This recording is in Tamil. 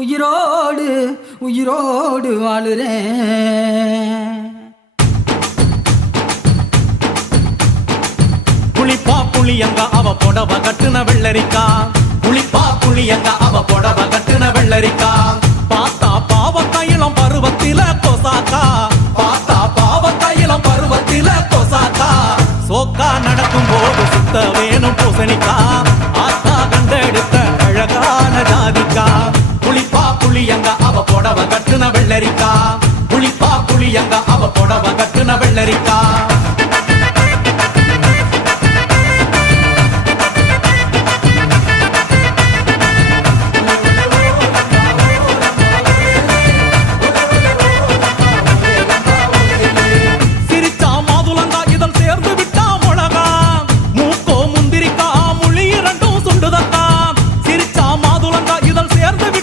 உயிரோடு உயிரோடு வாழுறேன். புளிப்பா புளியங்க அவ புடவ கட்டுன வெள்ளரிக்கா, புளிப்பா புளியங்க அவ புடவ கட்டுன வெள்ளரிக்கா. பார்த்தா பாவ கையிலம் பருவத்தில கொசாக்கா, பார்த்தா பாவ கையிலம் பருவத்தில கொசாக்கா. சோக்கா நடக்கும் போது சுத்த வேணும் பூசணிக்கா, ஆத்தா கண்டெடுத்த அழகான ஜாதிக்கா. புளிப்பா புளியங்க அவ புடவ கட்டுன வெள்ளரிக்கா, புளிப்பா புளியங்க அவ புடவ கட்டுன வெள்ளரிக்கா.